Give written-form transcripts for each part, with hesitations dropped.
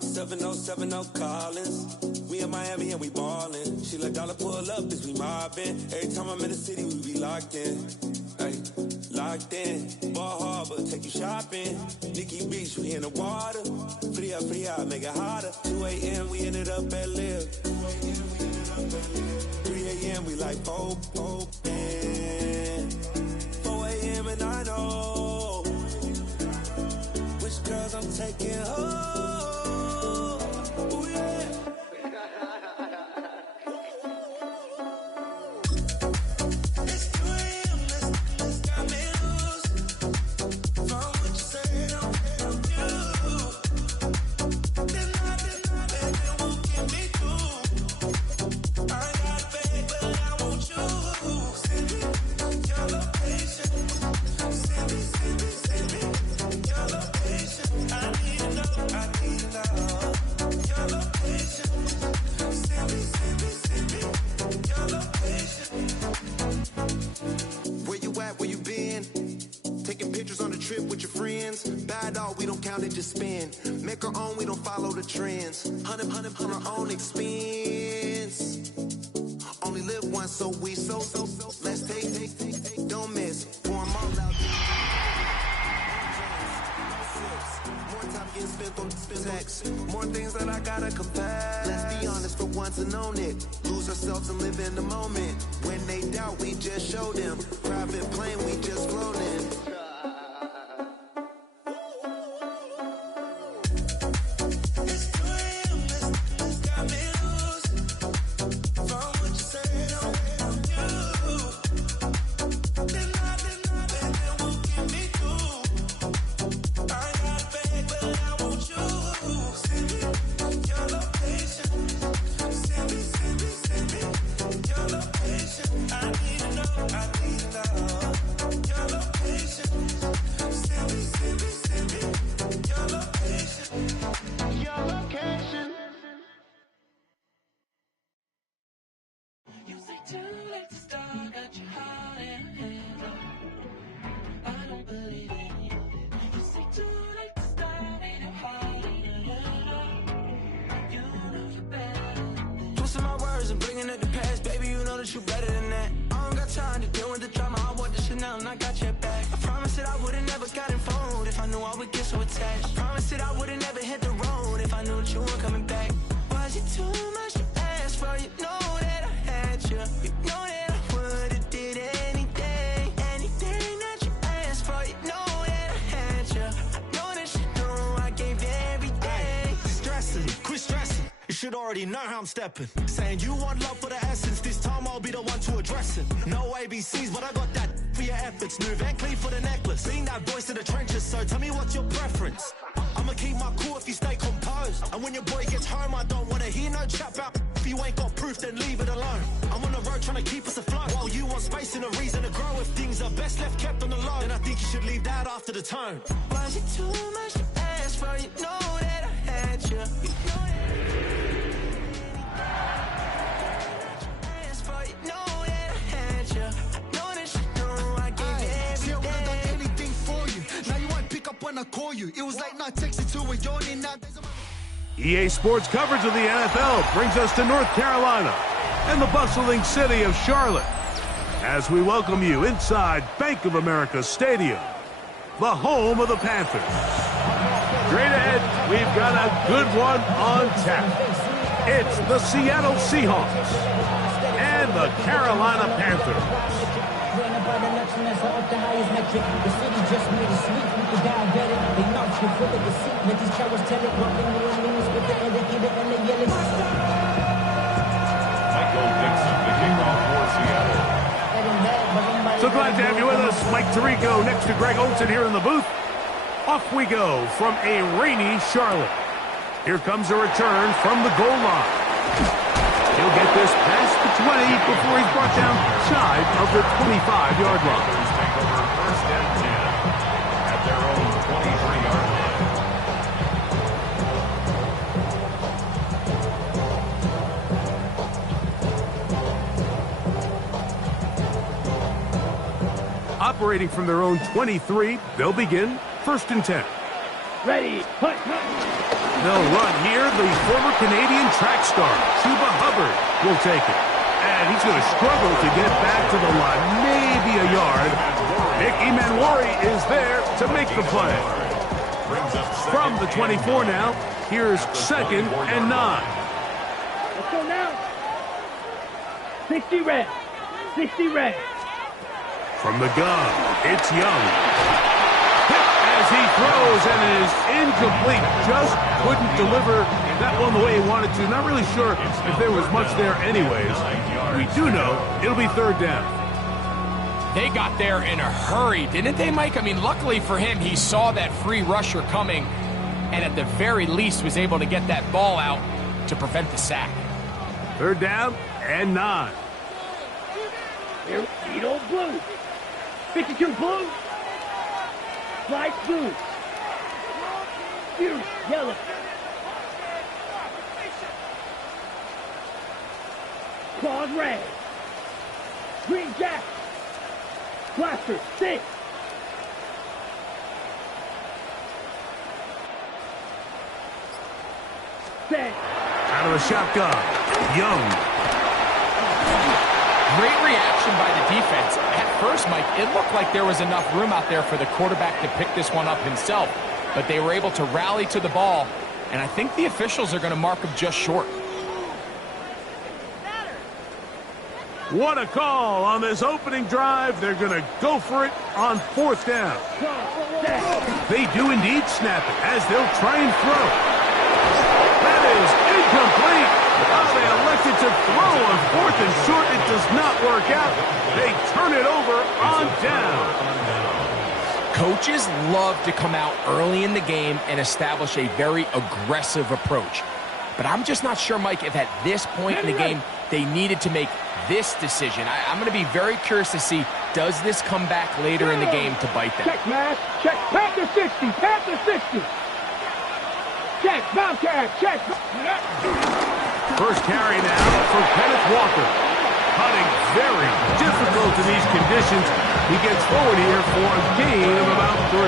7070 Collins. We in Miami and we ballin'. She let dollar pull up as we mobbin'. Every time I'm in the city, we be locked in. Ay, locked in. Ball Harbor, take you shopping. Nikki Beach, we in the water. Free up, make it hotter. 2 a.m. we ended up at Live. 3 a.m. we like Pope. 4 a.m. and I know which girls I'm taking home. Ooh, yeah. Just spin, make our own, we don't follow the trends. 100 on our own expense. Only live once, so let's take, don't miss. Pour 'em all out. More time getting spent on sex. More things that I gotta confess. Let's be honest for once and own it. Lose ourselves and live in the moment. When they doubt, we just show them. Private plane, we just floating. Already know how I'm stepping. Saying you want love for the essence. This time I'll be the one to address it. No ABCs, but I got that for your efforts. New Van Cleef for the necklace. Being that voice in the trenches, so tell me what's your preference. I'ma keep my cool if you stay composed. And when your boy gets home, I don't wanna hear no chat about. If you ain't got proof, then leave it alone. I'm on the road trying to keep us afloat. While you want space and a reason to grow. If things are best left kept on the low, then I think you should leave that after the tone. Was it too much to ask for? You know that I had you. You know that. When I call you, it was like not texting to a yawning now. EA Sports coverage of the NFL brings us to North Carolina and the bustling city of Charlotte as we welcome you inside Bank of America Stadium, the home of the Panthers. Straight ahead, we've got a good one on tap. It's the Seattle Seahawks and the Carolina Panthers. So glad to have you with us. Mike Tirico next to Greg Olsen here in the booth. Off we go from a rainy Charlotte. Here comes a return from the goal line. He'll get this past the 20 before he's brought down shy of the 25-yard line. Take over first and 10 at their own 23-yard line. Operating from their own 23, they'll begin first and 10. Ready, push. They'll run here. The former Canadian track star, Chuba Hubbard, will take it. And he's going to struggle to get back to the line, maybe a yard. Nick Emanwari is there to make the play. From the 24 now, here's 2nd and 9. Let's go now. 60 red. 60 red. From the gun, it's Young. Hit as he throws, and it is incomplete. Just couldn't deliver that one the way he wanted to. Not really sure if there was much there anyways. We do know it'll be 3rd down. They got there in a hurry, didn't they, Mike? I mean, luckily for him, he saw that free rusher coming and at the very least was able to get that ball out to prevent the sack. 3rd down and 9. Here, lead old blue. 52 blue. Slide blue. Here, yellow. Claws red. Green jack. Blaster 6. Set. Out of the shotgun, Young. Great reaction by the defense. At first, Mike, it looked like there was enough room out there for the quarterback to pick this one up himself, but they were able to rally to the ball, and I think the officials are going to mark him just short. What a call on this opening drive. They're going to go for it on 4th down. They do indeed snap it as they'll try and throw. That is incomplete. Oh, they elected to throw on 4th and short. It does not work out. They turn it over on down. Coaches love to come out early in the game and establish a very aggressive approach. But I'm just not sure, Mike, if at this point in the game they needed to make this decision. I'm going to be very curious to see, does this come back later in the game to bite them? Check, Matt. Check. Panther 60. Panther 60. Check. Bobcat. Check. First carry now for Kenneth Walker. Putting very difficult in these conditions. He gets forward here for a gain of about 3.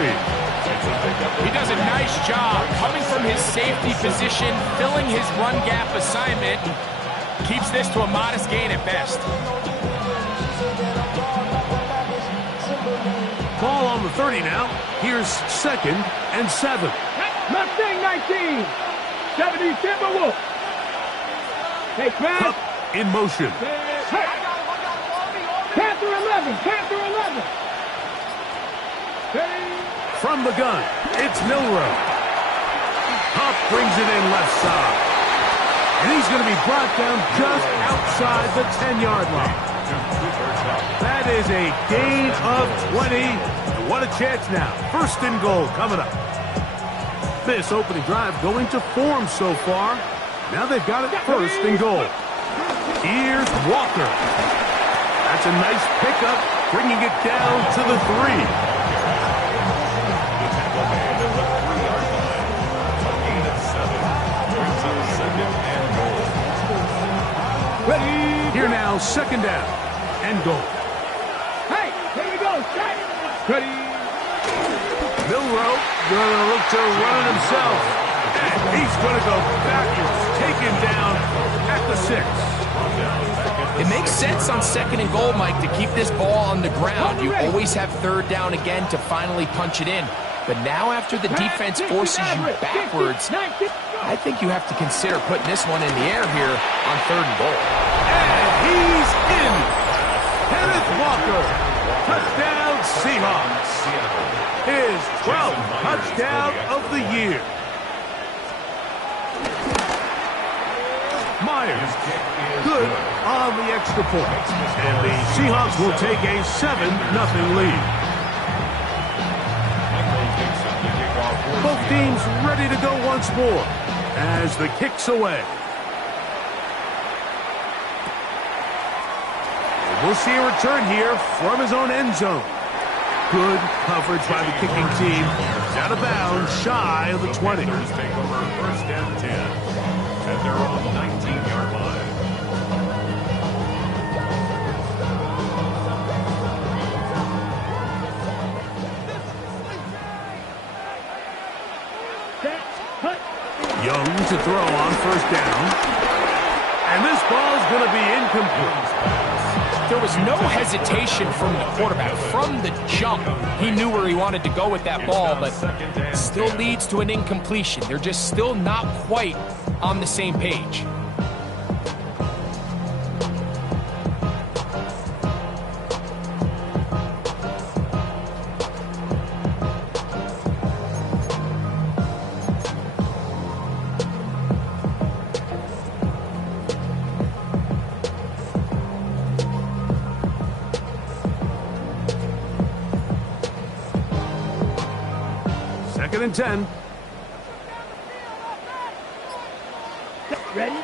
He does a nice job coming from his safety position, filling his run gap assignment. Keeps this to a modest gain at best. Ball on the 30 now. Here's 2nd and 7. Mustang 19. 70 Timberwolf. Hey, Matt. Cup in motion. Hey. Panther 11. Panther 11. Hey. From the gun, it's Milrow. Huff brings it in left side. And he's going to be brought down just outside the 10-yard line. That is a gain of 20. And what a chance now. 1st and goal coming up. This opening drive going to form so far. Now they've got it 1st and goal. Here's Walker. That's a nice pickup, bringing it down to the 3. Here now, 2nd down and goal. Hey, here we go. Check. Ready. Milrow going to look to run it himself. And he's going to go backwards, taken down at the 6. It makes sense on 2nd and goal, Mike, to keep this ball on the ground. You always have 3rd down again to finally punch it in. But now after the defense forces you backwards, I think you have to consider putting this one in the air here on 3rd and goal. And he's in. Kenneth Walker. Touchdown Seahawks. His 12th touchdown of the year. Myers, good on the extra point. And the Seahawks will take a 7-0 lead. Both teams ready to go once more as the kick's away. We'll see a return here from his own end zone. Good coverage by the kicking team. Out of bounds, shy of the 20. 1st and 10 at their own 19-yard line. to throw on first down. And this ball's going to be incomplete. There was no hesitation from the quarterback. From the jump, he knew where he wanted to go with that ball, but still leads to an incompletion. They're just still not quite on the same page. Second and 10. Ready?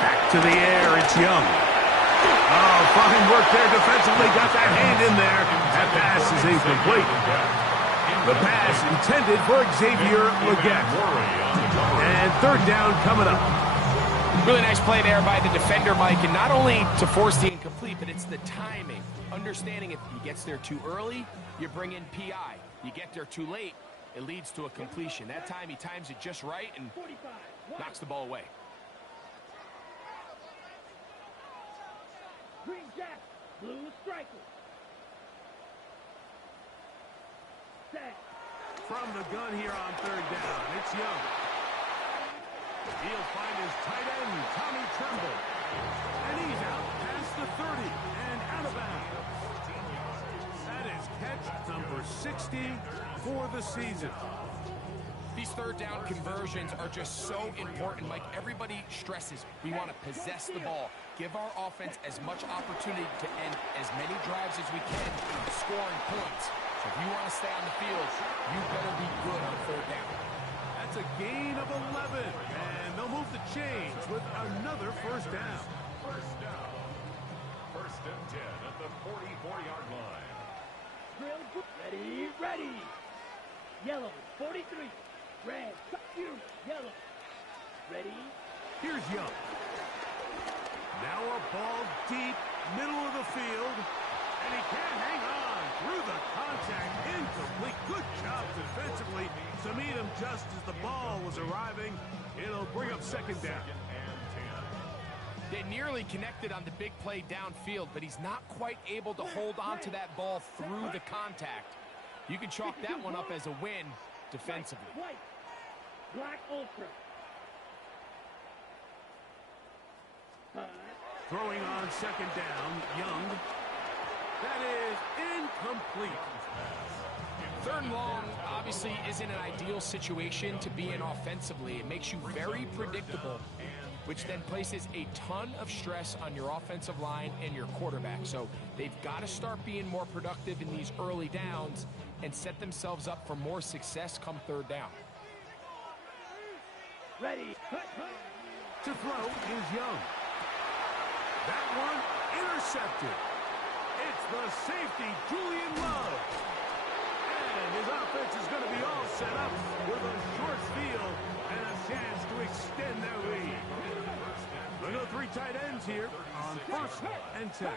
Back to the air, it's Young. Oh, fine work there defensively. Got that hand in there. That pass is incomplete. The pass intended for Xavier Legette. And third down coming up. Really nice play there by the defender, Mike, and not only to force the incomplete, but it's the timing. Understanding if he gets there too early, you bring in PI. You get there too late, it leads to a completion. That time he times it just right and knocks the ball away. Green jacket, blue striker. Set. From the gun here on third down, it's Young. He'll find his tight end, Tommy Tremble. And he's out past the 30 and out of bounds. That is catch number 60 for the season. These third down conversions are just so important, Mike. Everybody stresses we want to possess the ball, give our offense as much opportunity to end as many drives as we can, scoring points. So if you want to stay on the field, you better be good on third down. That's a gain of 11, and they'll move the chains with another first down. First and 10 at the 44-yard line. Ready, ready. Yellow, 43. Red, you, yellow. Ready? Here's Young. Now a ball deep, middle of the field, and he can't hang on through the contact. Incomplete. Good job defensively to meet him just as the ball was arriving. It'll bring up second down. They nearly connected on the big play downfield, but he's not quite able to hold on to that ball through the contact. You can chalk that one up as a win defensively. White, black ultra. Throwing on second down, Young. That is incomplete. Third and long obviously isn't an ideal situation to be in offensively. It makes you very predictable, which then places a ton of stress on your offensive line and your quarterback. So they've got to start being more productive in these early downs and set themselves up for more success come third down. Ready. To throw is Young. That one intercepted. It's the safety, Julian Love. And his offense is going to be all set up with a short field and a chance to extend their lead. They go three tight ends here on first and 10.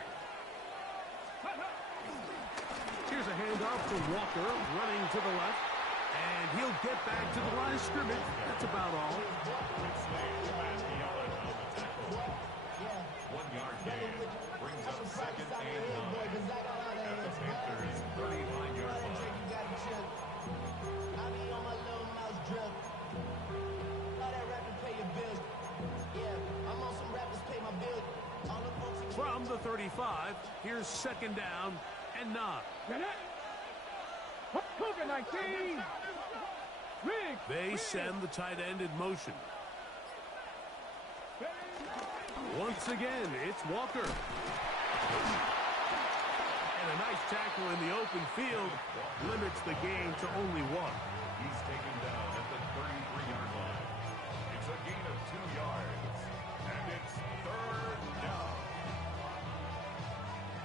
Here's a handoff to Walker, running to the left. And he'll get back to the line of scrimmage. That's about all. 1 yard gain brings up second and 9 at the Panthers' 39-yard line. From the 35, here's second down and 9. COVID-19. They send the tight end in motion. Once again, it's Walker. And a nice tackle in the open field limits the gain to only 1. He's taken down at the 33-yard line. It's a gain of 2 yards, and it's third down.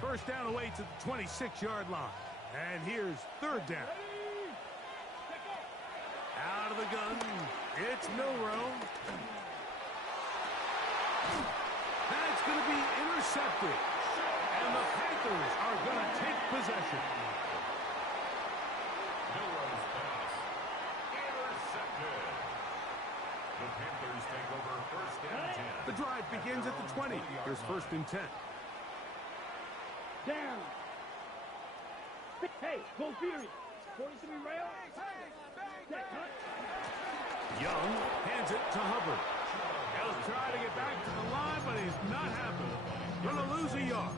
First down away to the 26-yard line. And here's third down. Out of the gun, it's Milrow. That's going to be intercepted. And the Panthers are going to take possession. Milrow's pass intercepted. The Panthers take over first and 10. The drive begins at the 20. Here's first and 10. Down. Hey, go Fury. 43 rail. Set, cut. Young hands it to Hubbard. He'll try to get back to the line, but he's not happy. Gonna lose a yard.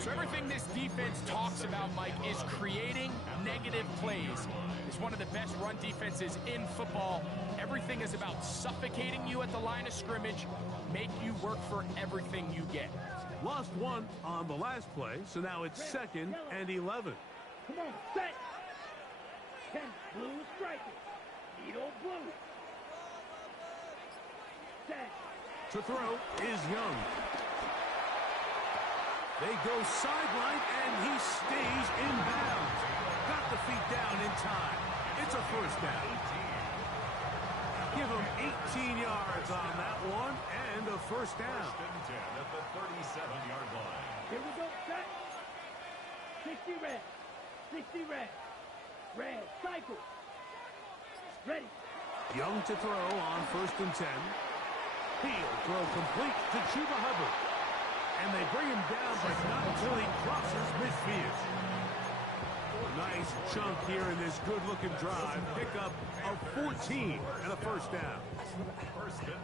So everything this defense talks about, Mike, is creating negative plays. It's one of the best run defenses in football. Everything is about suffocating you at the line of scrimmage, make you work for everything you get. Lost one on the last play, so now it's 2nd and 11. Come on, set. 10 blue strikers. Needle blue. Set. To throw is Young. They go sideline, and he stays in bounds. Got the feet down in time. It's a first down. Give him 18 yards on that one, and a first down. First and 10 at the 37-yard line. Here we go, set. 60 red. 60 red. Red, cycle. Ready. Young to throw on first and 10. He'll throw complete to Chuba Hubbard. And they bring him down, but not until he crosses midfield. Nice chunk here in this good-looking drive. Pick up of 14 and a first down.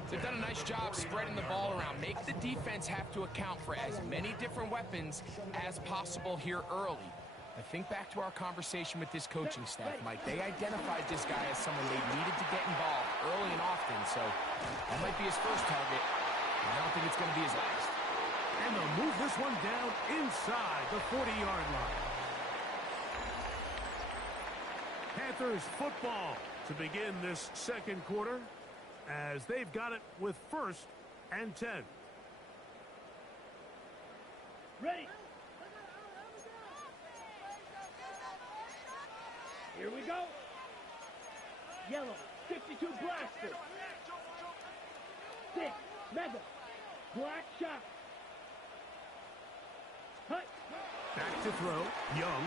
They've done a nice job spreading the ball around. Make the defense have to account for as many different weapons as possible here early. I think back to our conversation with this coaching staff, Mike. They identified this guy as someone they needed to get involved early and often, so that might be his first target. I don't think it's going to be his last. And they'll move this one down inside the 40-yard line. Panthers football to begin this second quarter as they've got it with first and 10. Ready. Here we go. Yellow, 52 blaster. 6, mega. Black shot. Hut. Back to throw, Young.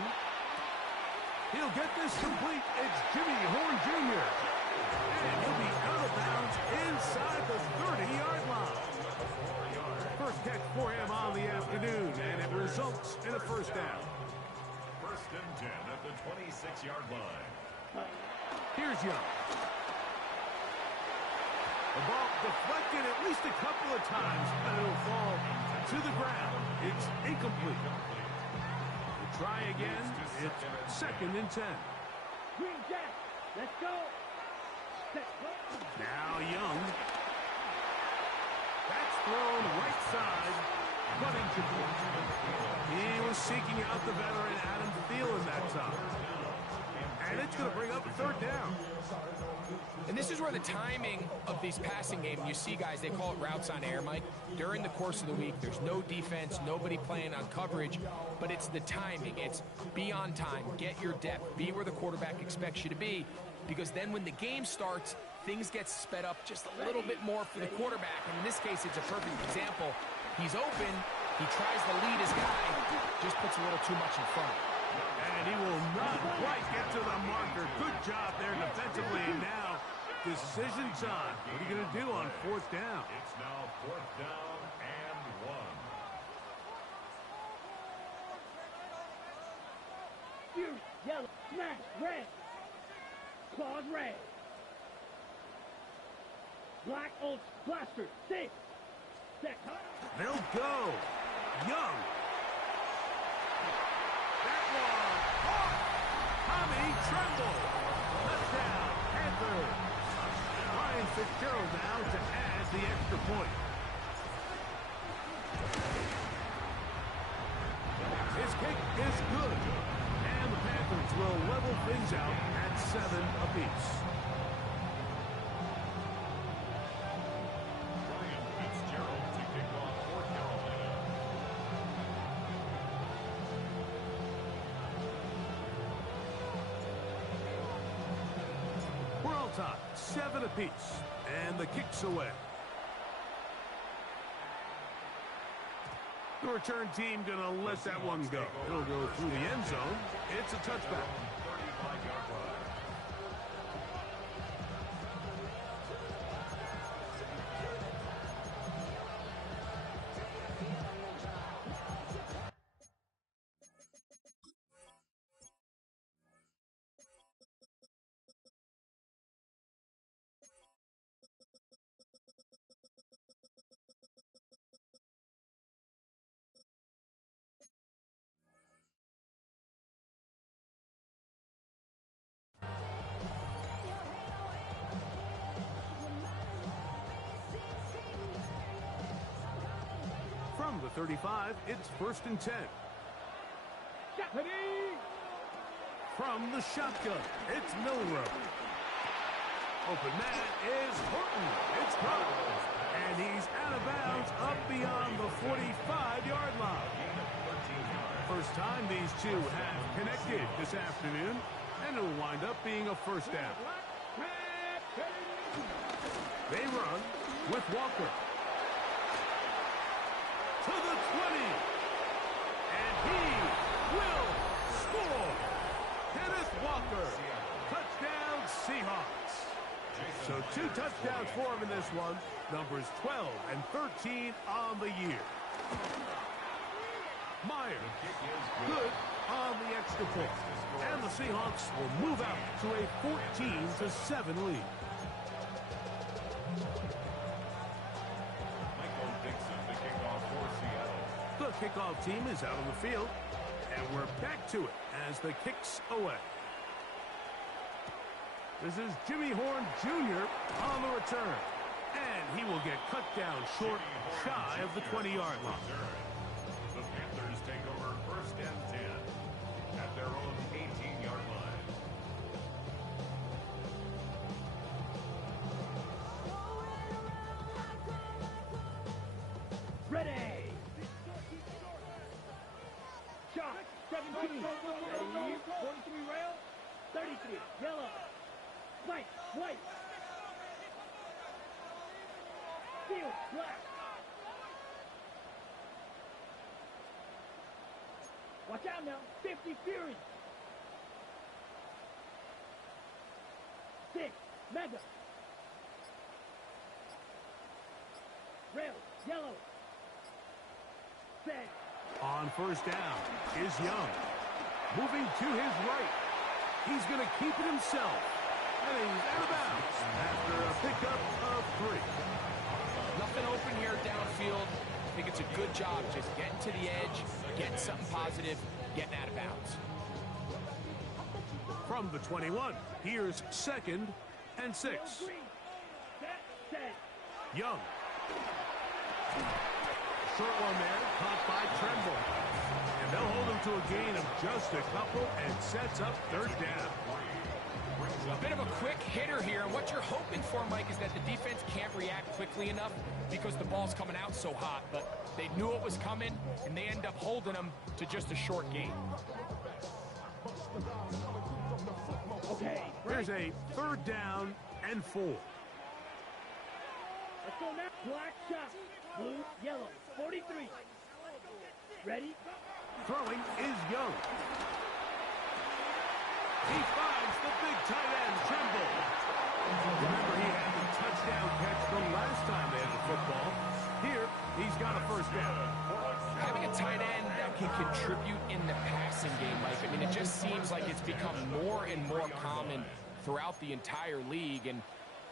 He'll get this complete. It's Jimmy Horn Jr. And he'll be out of bounds inside the 30-yard line. First catch for him on the afternoon, and it results in a first down. First and 10 at the 26-yard line. Here's Young. The ball deflected at least a couple of times, but it'll fall to the ground. It's incomplete. We'll try again. It's 2nd and 10. Green Jack. Let's go. Set. Now Young. That's thrown right side. But incomplete. He was seeking out the veteran Adam Thielen that time. And it's going to bring up a third down. And this is where the timing of these passing games, you see guys, they call it routes on air, Mike. During the course of the week, there's no defense, nobody playing on coverage, but it's the timing. It's be on time, get your depth, be where the quarterback expects you to be, because then when the game starts, things get sped up just a little bit more for the quarterback. And in this case, it's a perfect example. He's open, he tries to lead his guy, just puts a little too much in front. And he will not quite get to the marker. Good job there defensively. And now, decision time. What are you going to do on fourth down? It's now 4th down and 1. Fury, yellow, smash, red. Claws, red. Black, Old, blaster, 6. Set, cut. They'll go. Young. That one. Tommy Tremble. Touchdown, Panthers. Ryan Fitzgerald now to add the extra point. His kick is good. And the Panthers will level things out at 7 apiece. Ryan Fitzgerald to kick off for Carolina. We're all tied, 7 apiece, and the kick's away. The return team gonna let that one go. It'll go through the end zone. It's a touchback. 35-yard line. the 35, it's 1st and 10. Ready? From the shotgun, it's Milrow. Open man is Horton. It's caught. And he's out of bounds up beyond the 45-yard line. First time these two have connected this afternoon, and it'll wind up being a first down. They run with Walker. To the 20. And he will score. Kenneth Walker. Touchdown Seahawks. So 2 touchdowns for him in this one. Numbers 12 and 13 on the year. Meyer, good on the extra point. And the Seahawks will move out to a 14-7 lead. The kickoff team is out on the field. And we're back to it as the kick's away. This is Jimmy Horn Jr. on the return. And he will get cut down short, shy of the 20-yard line. The Panthers take over 1st and 10 at their own 18-yard line. Ready. Shot. 17. Ready. 43 rail. 33. Yellow. White. White. Field. Black. Watch out now. 50 Fury. 6. Mega. Rail. Yellow. Set. On first down is Young. Moving to his right. He's going to keep it himself. And he's out of bounds after a pickup of 3. Nothing open here downfield. I think it's a good job just getting to the edge, getting something positive, getting out of bounds. From the 21, here's 2nd and 6. Young. Short one there, caught by Tremble. And they'll hold him to a gain of just a couple and sets up 3rd down. A bit of a quick hitter here, and what you're hoping for, Mike, is that the defense can't react quickly enough because the ball's coming out so hot, but they knew it was coming, and they end up holding them to just a short gain. Okay. There's a 3rd down and 4. Let's go now. Black shot. Blue, yellow. 43. Ready? Throwing is Young. He finds the big tight end, Tremble. Remember, he had the touchdown catch from last time they had the football. Here, he's got a 1st down. Having a tight end that can contribute in the passing game, Mike, I mean, it just seems like it's become more and more common throughout the entire league. And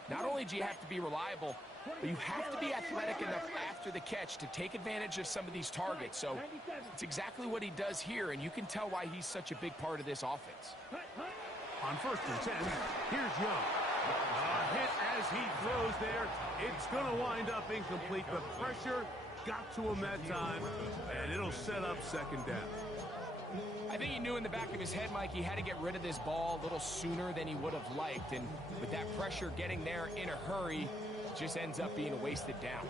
not only do you have to be reliable, but you have to be athletic enough after the catch to take advantage of some of these targets. So it's exactly what he does here, and you can tell why he's such a big part of this offense. On 1st and 10, here's Young. A hit as he throws there. It's going to wind up incomplete. The pressure got to him that time, and it'll set up 2nd down. I think he knew in the back of his head, Mike, he had to get rid of this ball a little sooner than he would have liked, and with that pressure getting there in a hurry, just ends up being a wasted down.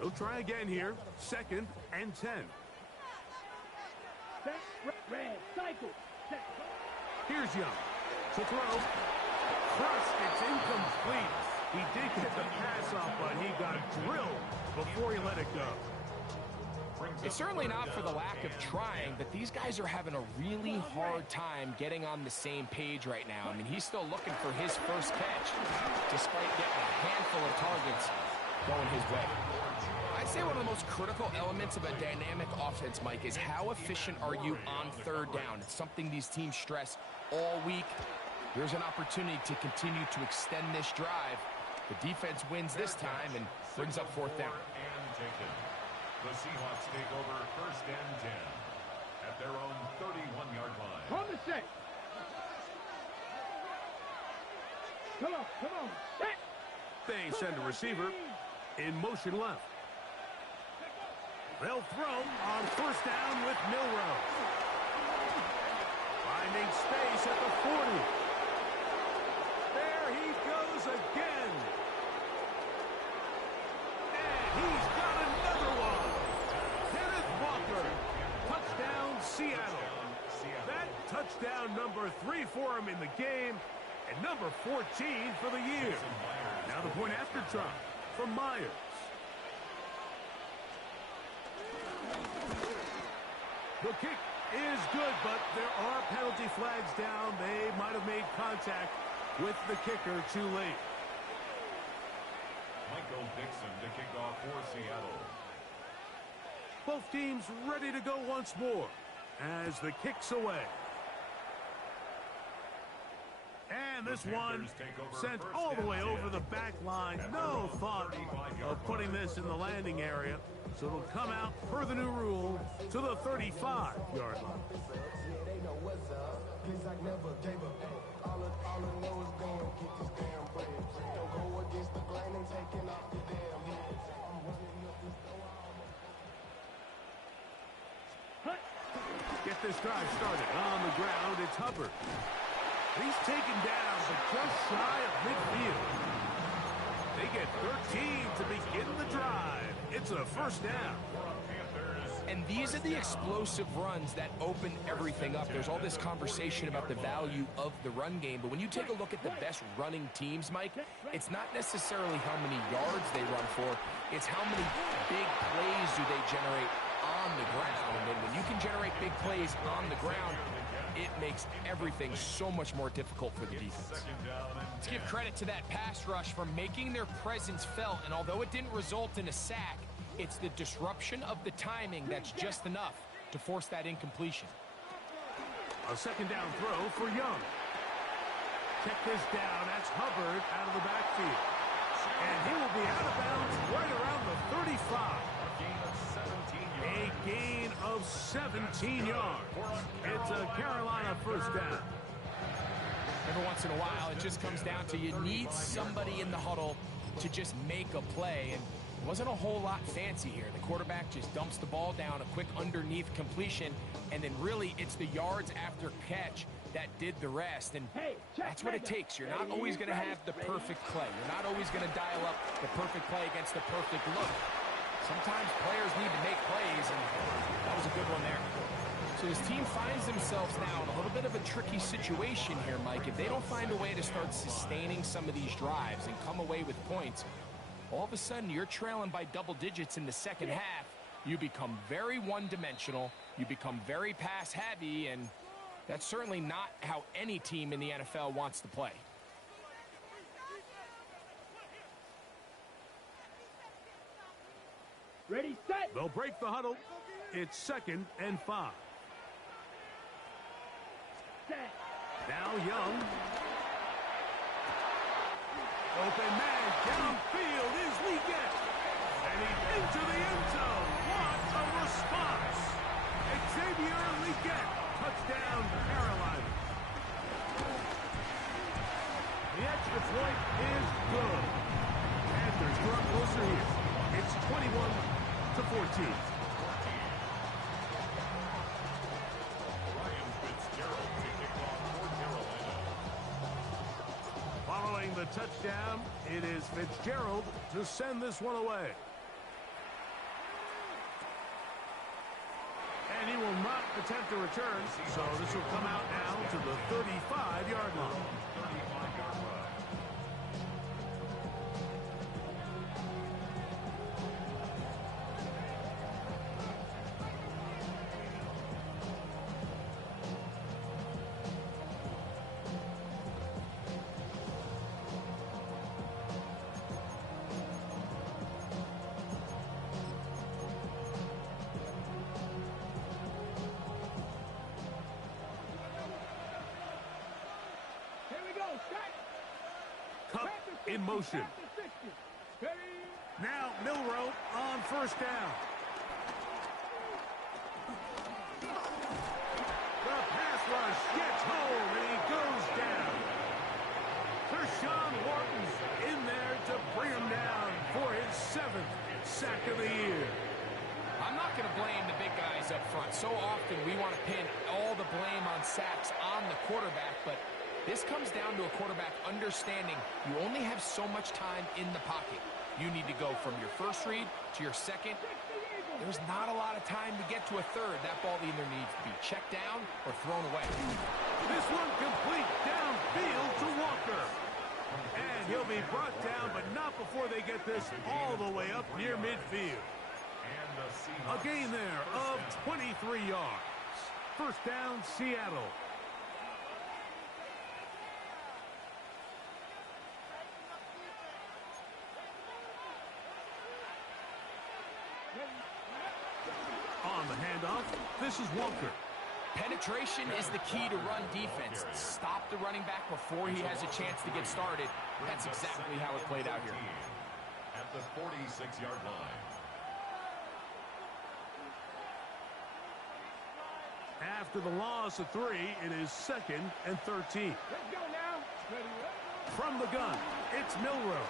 He'll try again here. 2nd and 10. Set, red, cycle, set. Here's Young to throw. First, it's incomplete. He did get the pass off, but he got drilled before he let it go. It's certainly not for the lack of trying, but these guys are having a really hard time getting on the same page right now. I mean, he's still looking for his first catch, despite getting a handful of targets going his way. I'd say one of the most critical elements of a dynamic offense, Mike, is how efficient are you on 3rd down? It's something these teams stress all week. Here's an opportunity to continue to extend this drive. The defense wins this time and brings up 4th down. The Seahawks take over 1st and 10 at their own 31-yard line. From the 6. Come on, set. They send a receiver in motion left. They'll throw on first down with Milroe. Finding space at the 40. There he goes again. And he's got another one. Kenneth Walker. Touchdown, Seattle. That touchdown number 3 for him in the game, and number 14 for the year. Now the point after try from Myers. The kick is good, but there are penalty flags down. They might have made contact with the kicker too late. Michael Dixon to kick off for Seattle. Both teams ready to go once more as the kick's away. And this one sent all the way over the back line. No thought of putting this in the landing area. So it'll come out per the new rule to the 35-yard line. Get this drive started on the ground. It's Hubbard. He's taken down, but just shy of midfield. They get 13 to begin the drive. It's a first down. And these are the explosive runs that open everything up. There's all this conversation about the value of the run game, but when you take a look at the best running teams, Mike, it's not necessarily how many yards they run for, it's how many big plays do they generate on the ground. And when you can generate big plays on the ground, it makes everything so much more difficult for the defense. Let's give credit to that pass rush for making their presence felt, and although it didn't result in a sack, it's the disruption of the timing that's just enough to force that incompletion. A second down throw for Young. Check this down. That's Hubbard out of the backfield. And he will be out of bounds right around the 35. A gain of 17 yards. It's a Carolina first down. Every once in a while, it just comes down to you need somebody in the huddle to just make a play. And it wasn't a whole lot fancy here. The quarterback just dumps the ball down, a quick underneath completion, and then really it's the yards after catch that did the rest. And that's what it takes. You're not always going to have the perfect play. You're not always going to dial up the perfect play against the perfect look. Sometimes players need to make plays, and that was a good one there. So his team finds themselves now in a little bit of a tricky situation here, Mike. If they don't find a way to start sustaining some of these drives and come away with points, all of a sudden you're trailing by double digits in the second half. You become very one-dimensional. You become very pass-heavy, and that's certainly not how any team in the NFL wants to play. Ready, set. They'll break the huddle. It's 2nd and 5. Set. Now Young. Open man downfield is Leggett. And he's into the end zone. What a response. Xavier Leggett. Touchdown, Carolina. The extra point is good. Panthers draw closer here. It's 21-14. Following the touchdown, it is Fitzgerald to send this one away. And he will not attempt a return, so this will come out now to the 35-yard line. In motion. Now Milroe on first down. The pass rush gets home and he goes down. Tershawn Wharton in there to bring him down for his 7th sack of the year. I'm not going to blame the big guys up front. So often we want to pin all the blame on sacks on the quarterback, but this comes down to a quarterback understanding you only have so much time in the pocket. You need to go from your first read to your second. There's not a lot of time to get to a third. That ball either needs to be checked down or thrown away. This one complete downfield to Walker. And he'll be brought down, but not before they get this all the way up near midfield. A gain there of 23 yards. First down, Seattle. On the handoff, this is Walker. Penetration is the key to run defense. Stop the running back before he has a chance to get started. That's exactly how it played out here. At the 46-yard line. After the loss of 3, it is 2nd and 13. Let's go now. From the gun, it's Milrow.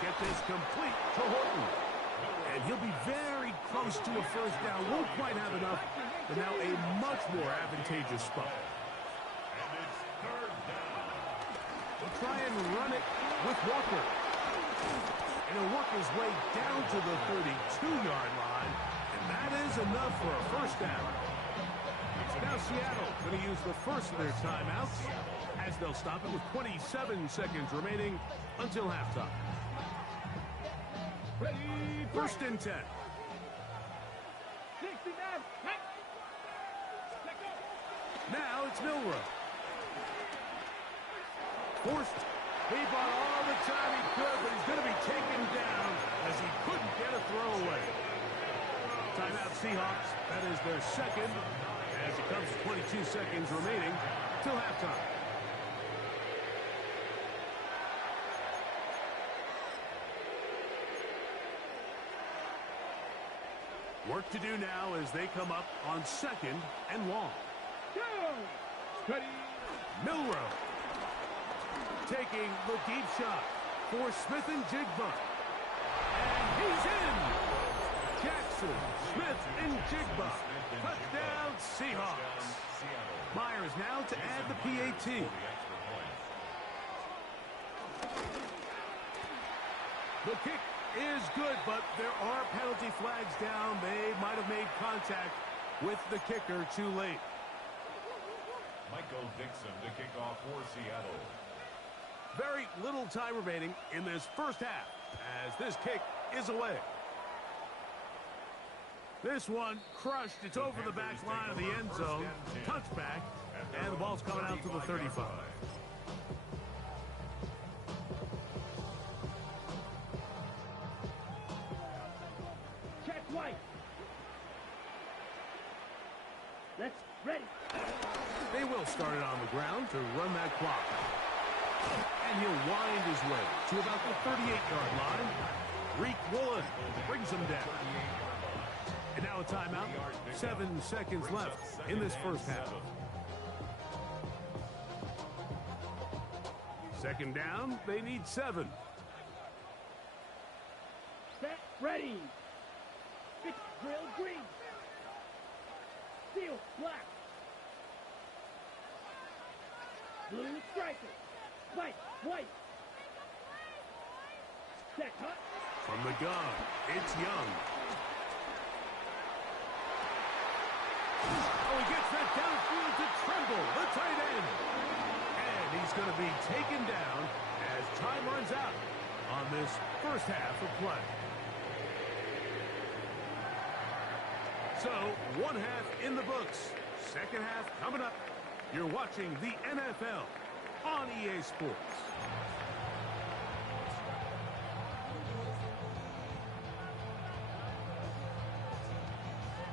Get this complete to Horton. And he'll be very close to a first down. Won't quite have enough, but now a much more advantageous spot. And it's 3rd down. He'll try and run it with Walker. And he'll work his way down to the 32-yard line. And that is enough for a first down. Now Seattle going to use the first of their timeouts as they'll stop it with 27 seconds remaining until halftime. First and 10. 69. Now it's Milrow. Forced. He bought all the time he could, but he's going to be taken down as he couldn't get a throw away. Timeout Seahawks. That is their second as it comes to 22 seconds remaining till halftime. Work to do now as they come up on 2nd and long. Milrow taking the deep shot for Smith and Jigba. And he's in! Jackson, Smith, and Jigba. Touchdown, Seahawks. Myers now to add the PAT. The kick is good, but there are penalty flags down. They might have made contact with the kicker too late. Michael Dixon to kick off for Seattle. Very little time remaining in this first half as this kick is away. This one crushed. It's over the back line of the end zone. Touchback, and the ball's coming out to the 35. Check White. Let's ready. They will start it on the ground to run that clock. And he'll wind his way to about the 38-yard line. Reek Woolen brings him down. And now a timeout. 7 seconds left in this first half. Second down, they need 7. Set ready. It's grill green. Steel black. Blue striker. White, white. Set hut. From the gun, it's Young. Oh, he gets that downfield to Tremble, the tight end. And he's going to be taken down as time runs out on this first half of play. So, one half in the books. Second half coming up. You're watching the NFL on EA Sports.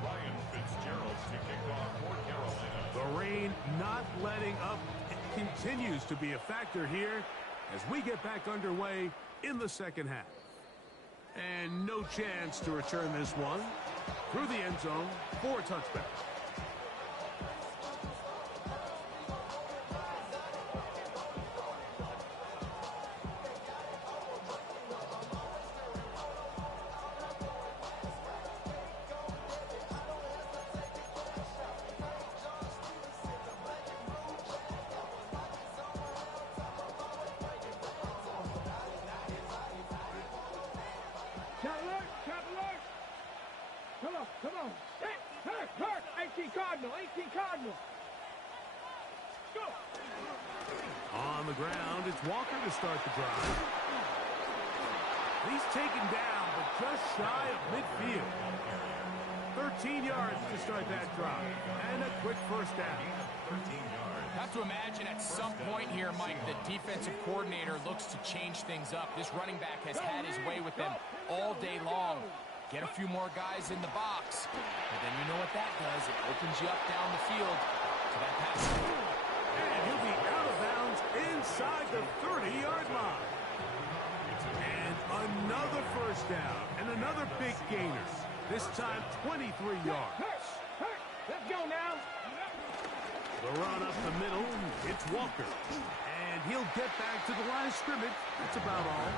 Ryan Fitzgerald to kick off for Carolina. The rain not letting up. It continues to be a factor here as we get back underway in the second half. And no chance to return this one through the end zone for a touchback. the ground. It's Walker to start the drive. He's taken down, but just shy of midfield. 13 yards to start that drive, and a quick first down. 13 yards. I have to imagine at some point here, Mike, the defensive coordinator looks to change things up. This running back has had his way with them all day long. Get a few more guys in the box, and then you know what that does. It opens you up down the field to that pass. And he'll be out of bounds inside the 30-yard line. And another first down, and another big gainer. This time 23 yards. Let's go now. The run up the middle, it's Walker. And he'll get back to the line of scrimmage. That's about all.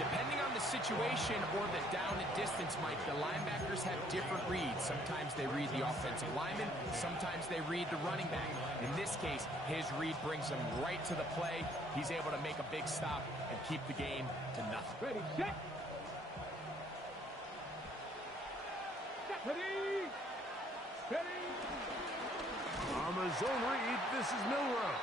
Depending on the situation or the down and distance, Mike, the linebackers have different reads. Sometimes they read the offensive lineman. Sometimes they read the running back. In this case, his read brings him right to the play. He's able to make a big stop and keep the game to nothing. Ready, set. Ready. Ready. On the zone read, this is Milrow.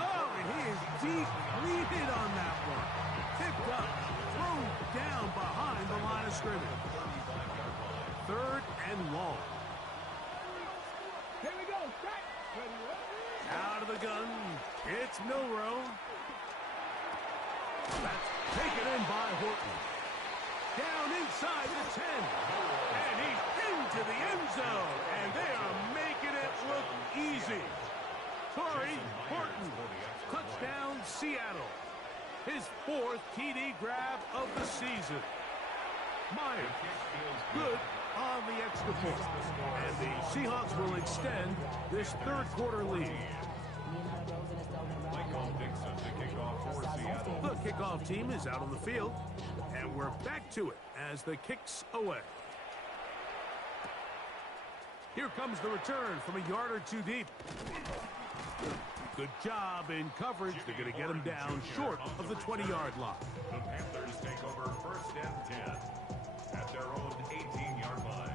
Oh, and he is deep leaded on that one. Picked up, thrown down behind the line of scrimmage. 3rd and long. Here we go. Set. Ready. Out of the gun, it's Milrow. That's taken in by Horton. Down inside the 10. And he's into the end zone. And they are making it look easy. Torrey Horton. Touchdown, Seattle. His 4th TD grab of the season. Myers, good on the extra point. And the Seahawks will extend this 3rd quarter lead. The kickoff team is out on the field, and we're back to it as the kick's away. Here comes the return from a yard or two deep. Good job in coverage. They're going to get him down short of the 20-yard line. The Panthers take over 1st and 10 at their own 18-yard line.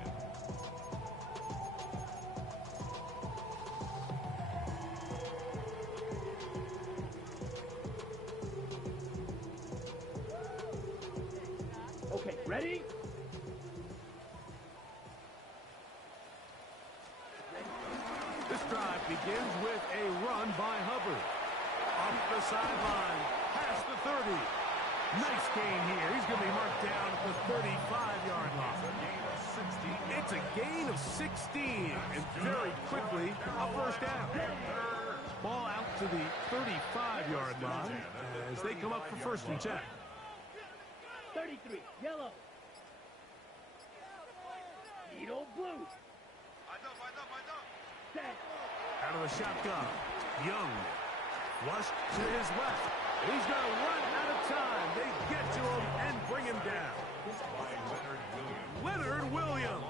Okay, ready? This drive begins with a run by Hubbard. Off the sideline, past the 30. Nice gain here. He's going to be marked down at the 35-yard line. It's a gain of 16, and very quickly, a first down. Ball out to the 35-yard line as they come up for 1st and 10. 33, yellow. Needle blue. Set. Out of the shotgun, Young. Flushed to his left. He's going to run out of time. They get to him and bring him down. Leonard Williams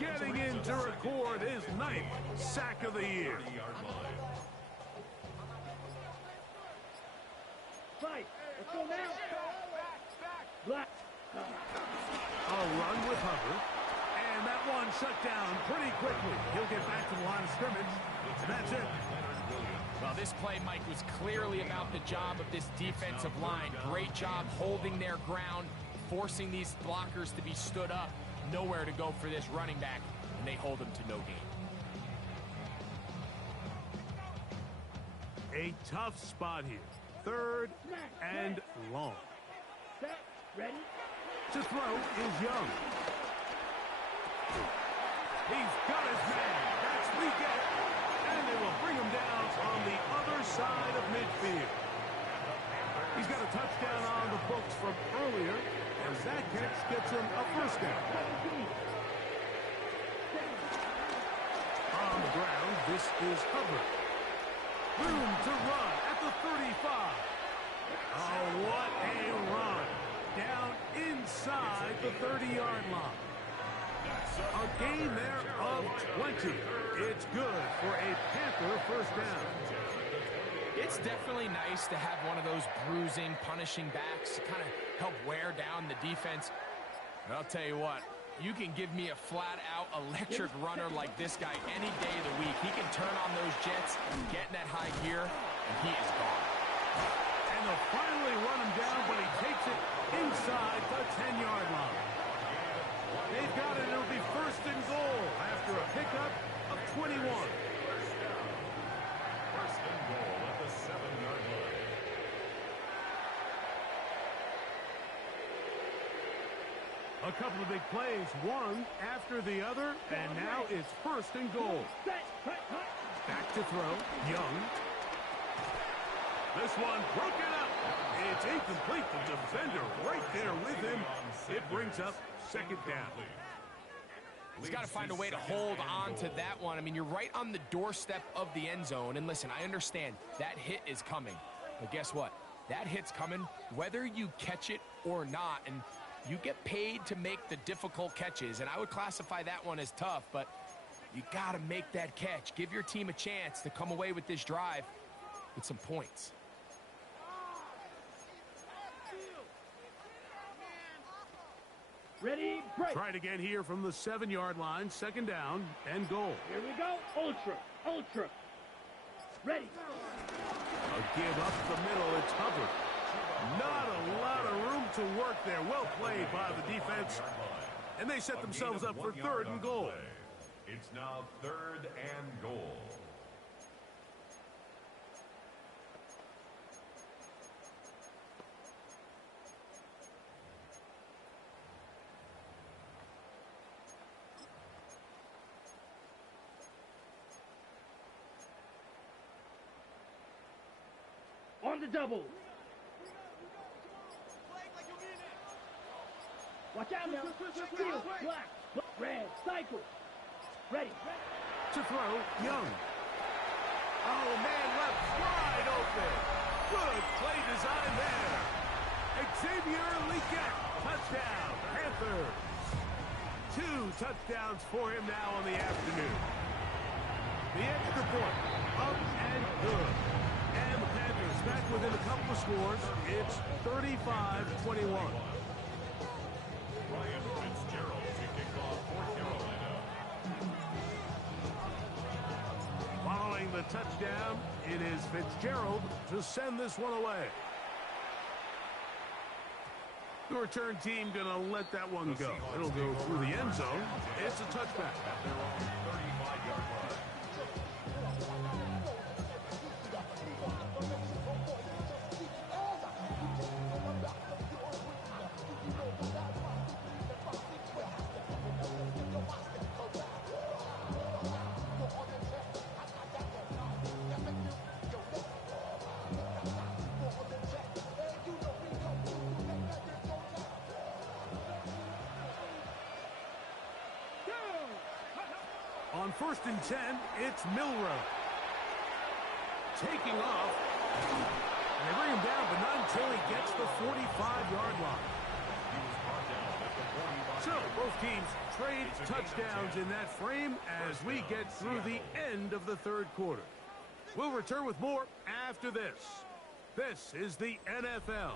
getting in to record his 9th sack of the year. Fight. Let's go now. Black. A run with Hubbard. And that one shut down pretty quickly. He'll get back to the line of scrimmage. And that's it. Well, this play, Mike, was clearly about the job of this defensive line. Great job holding their ground, forcing these blockers to be stood up. Nowhere to go for this running back, and they hold him to no gain. A tough spot here. 3rd and long. Set. Ready. To throw is Young. He's got his man. That's weekend. And they will bring him down on the other side of midfield. He's got a touchdown on the books from earlier, as that catch gets him a first down. On the ground, this is Hubbard. Room to run at the 35. Oh, what a run. Down inside the 30-yard line. A gain there of 20. It's good for a Panther first down. It's definitely nice to have one of those bruising, punishing backs to kind of help wear down the defense. But I'll tell you what, you can give me a flat-out electric runner like this guy any day of the week. He can turn on those jets, get in that high gear, and he is gone. And they'll finally run him down, but he takes it inside the 10-yard line. They've got it. It'll be first and goal after a pickup of 21. First and goal at the 7-yard line. A couple of big plays, one after the other, and now it's first and goal. Back to throw, Young. This one broken up. It's incomplete. The defender right there with him. It brings up second down. He's got to find a way to hold on to that one. I mean, you're right on the doorstep of the end zone. And listen, I understand that hit is coming. But guess what? That hit's coming whether you catch it or not. And you get paid to make the difficult catches. And I would classify that one as tough, but you got to make that catch. Give your team a chance to come away with this drive with some points. Ready, break. Try it again here from the 7-yard line. Second down and goal. Here we go. Ultra. Ready. A give up the middle. It's Hubbard. Not a lot of room to work there. Well played by the defense. And they set themselves up for third and goal. It's now third and goal. On the double. Watch out now. Steel, black, red, cycle. Ready. To throw, Young. Oh, man, left wide open. Good play design there. Xavier Leggett, touchdown, Panthers. 2 touchdowns for him now on the afternoon. The extra point, up and good. And the Panthers back within a couple of scores. It's 35-21. Ryan Fitzgerald to kick off for Carolina. Following the touchdown, it is Fitzgerald to send this one away. The return team going to let that one go. It'll go through the end zone. It's a touchback. At their own 35-yard line. On first and 10, it's Milrow. Taking off. And they bring him down, but not until he gets the 45-yard line. So, both teams trade touchdowns in that frame as we get through the end of the third quarter. We'll return with more after this. This is the NFL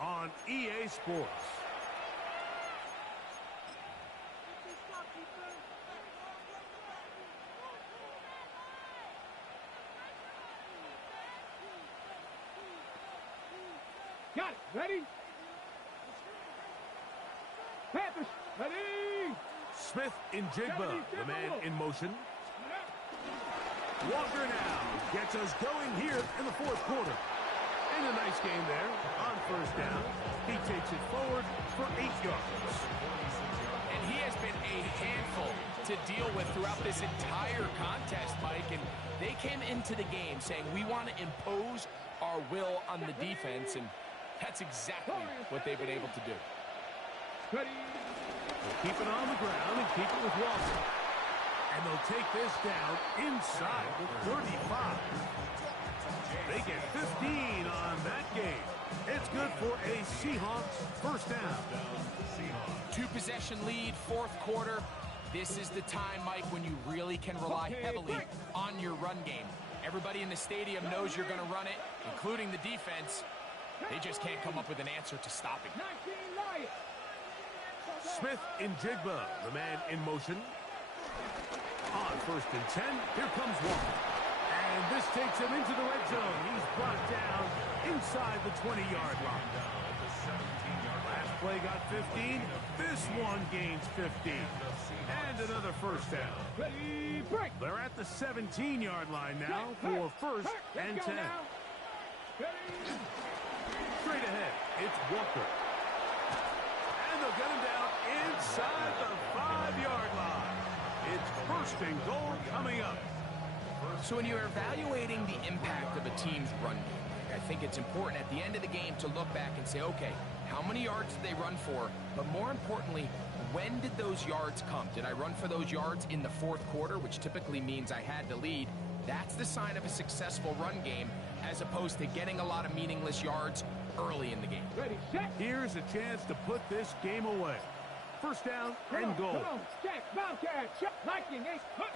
on EA Sports. Got it. Ready? Panthers. Ready? Smith in Jigba, the man in motion. Walker now gets us going here in the fourth quarter. And a nice game there on first down. He takes it forward for 8 yards. And he has been a handful to deal with throughout this entire contest, Mike. And they came into the game saying, we want to impose our will on the defense. And that's exactly what they've been able to do. Ready? They'll keep it on the ground and keep it with Walker. And they'll take this down inside the 35. They get 15 on that game. It's good for a Seahawks first down. 2-possession lead, fourth quarter. This is the time, Mike, when you really can rely heavily on your run game. Everybody in the stadium knows you're going to run it, including the defense. They just can't come up with an answer to stop it. Smith in Jigba, the man in motion. On first and 10, here comes Walker. And this takes him into the red zone. He's brought down inside the 20-yard line. Last play got 15. This one gains 15. And another first down. Ready, break. They're at the 17-yard line now for first and 10. Straight ahead, it's Walker. And they'll get him down inside the 5-yard line. It's first and goal coming up. So when you're evaluating the impact of a team's run game, I think it's important at the end of the game to look back and say, okay, how many yards did they run for? But more importantly, when did those yards come? Did I run for those yards in the fourth quarter, which typically means I had to lead? That's the sign of a successful run game, as opposed to getting a lot of meaningless yards early in the game. Ready, set. Here's a chance to put this game away. First down and goal. Come on, check, Bobcat, check, Viking, ace, hook.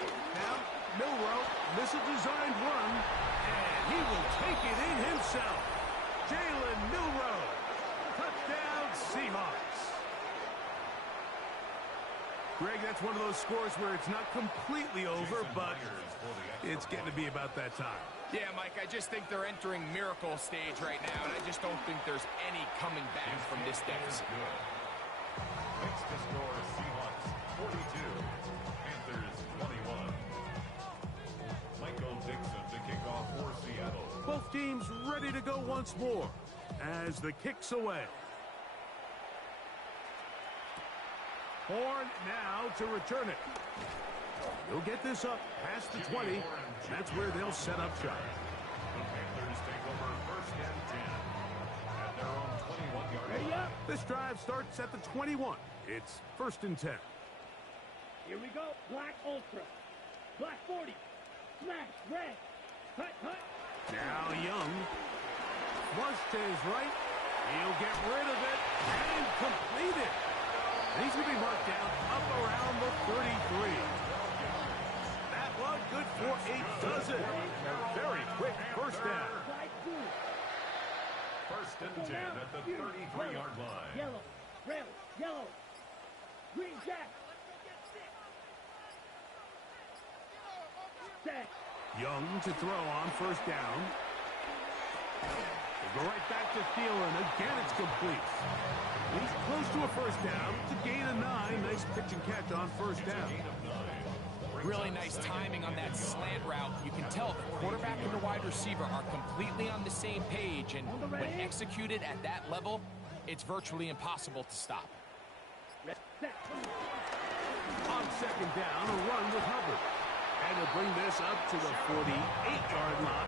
Now, Milrow, this is a designed run, and he will take it in himself. Jalen Milrow, touchdown Seahawks. Greg, that's one of those scores where it's not completely over, but it's getting to be about that time. Yeah, Mike, I just think they're entering miracle stage right now, and I just don't think there's any coming back from this deficit. Next to score, Seahawks 42, Panthers 21. Michael Dixon to kick off for Seattle. Both teams ready to go once more as the kick's away. Horn now to return it. He'll get this up past the 20. That's where they'll set up shop. The Panthers take over first and 10 at their own 21-yard line. This drive starts at the 21. It's first and 10. Here we go, Black Ultra. Black 40. Smash, red. Hut, hut. Now Young. Flush to his right. He'll get rid of it and complete it. And he's going to be marked down up around the 33. That one good for a dozen. Very quick first down. First and 10 at the 33-yard line. Yellow, red, yellow. Green jack. Set. Young to throw on first down. We'll go right back to Thielen. Again, it's complete. He's close to a first down to gain a 9. Nice pitch and catch on first down. Really nice timing on that slant route. You can tell the quarterback and the wide receiver are completely on the same page, and when executed at that level, it's virtually impossible to stop. On second down, a run with Hubbard. And he'll bring this up to the 48-yard line.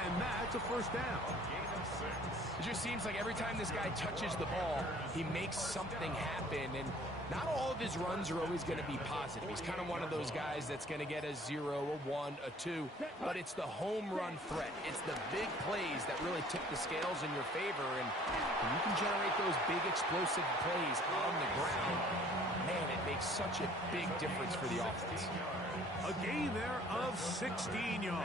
And that's a first down. It just seems like every time this guy touches the ball, he makes something happen, and not all of his runs are always going to be positive. He's kind of one of those guys that's going to get a 0, a 1, a 2, but it's the home run threat. It's the big plays that really tip the scales in your favor, and when you can generate those big explosive plays on the ground, man, it makes such a big difference for the offense. A gain there of 16 yards.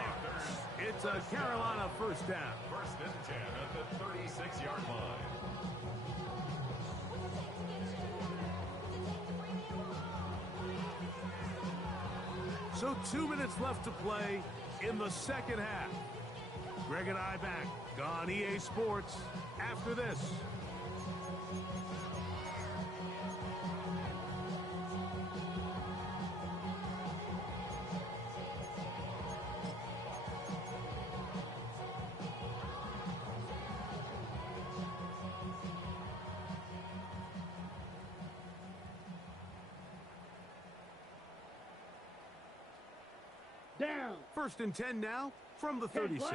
It's a Carolina first down. First and 10 at the 36-yard line. So 2 minutes left to play in the second half. Greg and I back on EA Sports after this. Down. First and 10 now from the 36.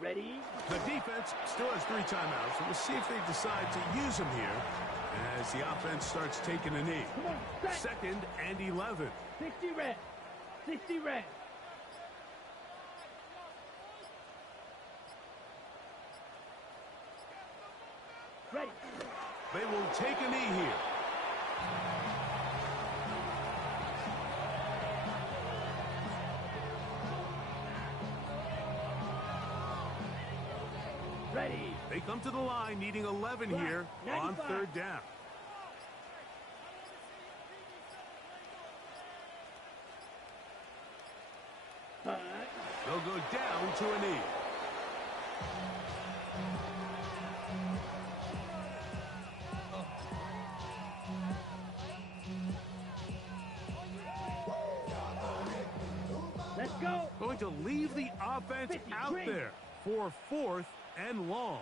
Ready? The defense still has 3 timeouts, so we'll see if they decide to use them here as the offense starts taking a knee. Come on, set. 2nd and 11. 60 red. 60 red. Ready. They will take a knee here. Ready. They come to the line needing 11 here on 3rd down. They'll go down to a knee. Let's go. Going to leave the offense 53. out there for 4th and long.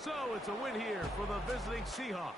So it's a win here for the visiting Seahawks.